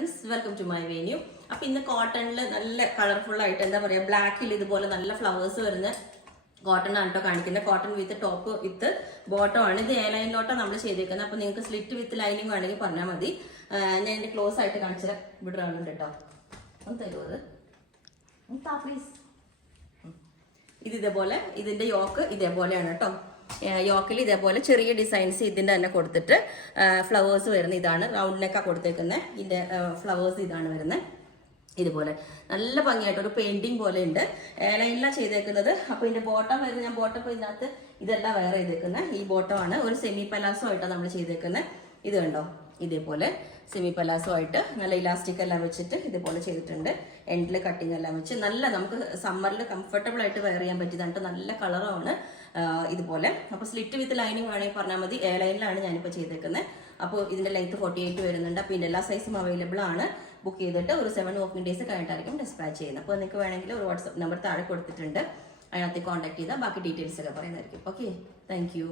Friends, welcome to my venue. അപ്പൊ ഇന്ന് കോട്ടണിൽ നല്ല കളർഫുൾ ആയിട്ട് എന്താ പറയാ, ബ്ലാക്കിൽ ഇതുപോലെ നല്ല ഫ്ലവേഴ്സ് വരുന്ന കോട്ടൺ ആണ് കേട്ടോ കാണിക്കുന്നത്. കോട്ടൺ വിത്ത് ടോപ്പ് വിത്ത് ബോട്ടം ആണ്. ഇത് ലൈനിലോട്ടാണ് നമ്മൾ ചെയ്തേക്കുന്നത്. അപ്പൊ നിങ്ങൾക്ക് സ്ലിറ്റ് വിത്ത് ലൈനിങ് വേണമെങ്കിൽ പറഞ്ഞാൽ മതി. ഞാൻ എന്റെ ക്ലോസ് ആയിട്ട് കാണിച്ചാൽ ഇവിടെ ആളുണ്ട് കേട്ടോ. ഒന്ന് തരുമോ അത്? പ്ലീസ്. ഇത് ഇതേപോലെ, ഇതിന്റെ യോക്ക് ഇതേപോലെയാണ് കേട്ടോ. യോക്കിൽ ഇതേപോലെ ചെറിയ ഡിസൈൻസ് ഇതിന്റെ തന്നെ കൊടുത്തിട്ട് ഫ്ലവേഴ്സ് വരുന്ന ഇതാണ്. റൗണ്ട് നെക്കാ കൊടുത്തേക്കുന്നത്. ഇതിന്റെ ഫ്ലവേഴ്സ് ഇതാണ് വരുന്നത്. ഇതുപോലെ നല്ല ഭംഗിയായിട്ട് ഒരു പെയിന്റിങ് പോലെ ഉണ്ട്. ലൈനിലാണ് ചെയ്തേക്കുന്നത്. അപ്പൊ ഇതിന്റെ ബോട്ടം വരുന്നത്, ഞാൻ ബോട്ടം ഇതിനകത്ത് ഇതെല്ലാം വേറെ ചെയ്തേക്കുന്നത്. ഈ ബോട്ടം ആണ് ഒരു സെമി പലാസോ ആയിട്ടാണ് നമ്മൾ ചെയ്തേക്കുന്നത്. ഇത് കണ്ടോ, ഇതേപോലെ സെമി പലാസോ ആയിട്ട് നല്ല ഇലാസ്റ്റിക് എല്ലാം വെച്ചിട്ട് ഇതുപോലെ ചെയ്തിട്ടുണ്ട്. എൻഡിൽ കട്ടിങ് എല്ലാം വെച്ച് നല്ല നമുക്ക് സമ്മറിൽ കംഫർട്ടബിൾ ആയിട്ട് വെയർ ചെയ്യാൻ പറ്റിയതാണ്. നല്ല കളറാണ് ഇതുപോലെ. അപ്പൊ സ്ലിറ്റ് വിത്ത് ലൈനിങ് വേണമെങ്കിൽ പറഞ്ഞാൽ മതി. എ ലൈനിലാണ് ഞാനിപ്പോൾ ചെയ്തേക്കുന്നത്. അപ്പോൾ ഇതിന്റെ ലെങ്ത് 48 വരുന്നുണ്ട്. അപ്പോൾ ഇതിന്റെ എല്ലാ സൈസും അവൈലബിൾ ആണ്. ബുക്ക് ചെയ്തിട്ട് ഒരു 7 വർക്കിംഗ് ഡേയ്സ് കഴിഞ്ഞിട്ടായിരിക്കും ഡിസ്പാച്ച് ചെയ്യുന്നത്. അപ്പോൾ നിങ്ങൾക്ക് വേണമെങ്കിൽ ഒരു വാട്സ്ആപ്പ് നമ്പർ താഴെ കൊടുത്തിട്ടുണ്ട്. അതിനകത്ത് കോൺടാക്ട് ചെയ്താൽ ബാക്കി ഡീറ്റെയിൽസ് ഒക്കെ പറയുന്നതായിരിക്കും. Okay, thank you.